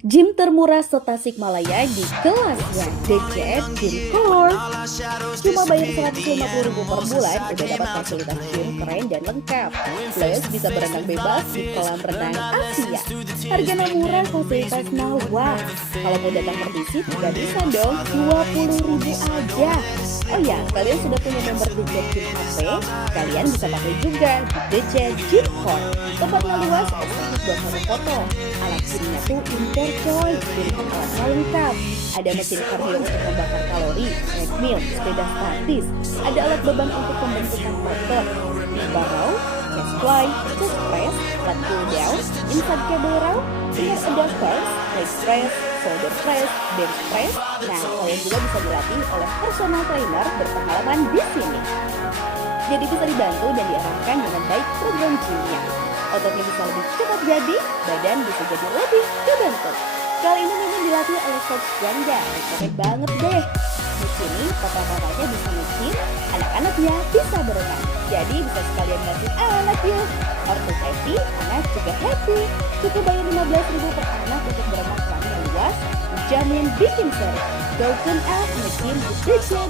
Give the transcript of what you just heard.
Gym termurah se-Tasikmalaya di kelasnya The Jet Gym Core. Cuma bayar Rp150.000 per bulan udah dapat fasilitas gym keren dan lengkap. Plus bisa berenang bebas di kolam renang Asia. Harganya murah, fasilitas wah. Kalau mau datang pervisit juga bisa dong, Rp20.000 aja. Oh ya, kalian sudah punya member The Jet Gym HP? Kalian bisa pakai juga di The Jet Gym Core. Tempatnya luas, estetik buat foto-foto. Alat gymnya tuh indoor coy, pilihan alatnya lengkap. Ada mesin kardio untuk membakar kalori, treadmill, sepeda statis. Ada alat beban untuk pembentukan otot, bar row, chest fly, chest press, lat pull down, inside cable row, rear adductors, leg press, shoulder press, bench press. Nah, kalian juga bisa dilatih oleh personal trainer berpengalaman di sini. Jadi bisa dibantu dan diarahkan dengan baik program gymnya. Ototnya bisa lebih cepat jadi, badan bisa jadi lebih kebentuk. Kali ini memang dilatih oleh coach Ganda, keren banget deh. Di sini papa-papanya bisa nge-gym, anak-anaknya bisa berenang. Jadi bisa sekalian ngasih anak yuk. Ortu happy, anak juga happy. Cukup bayar Rp15.000 per anak untuk berenang selama luas, dijamin bikin seru. Go tune up nge-gym di The Gym.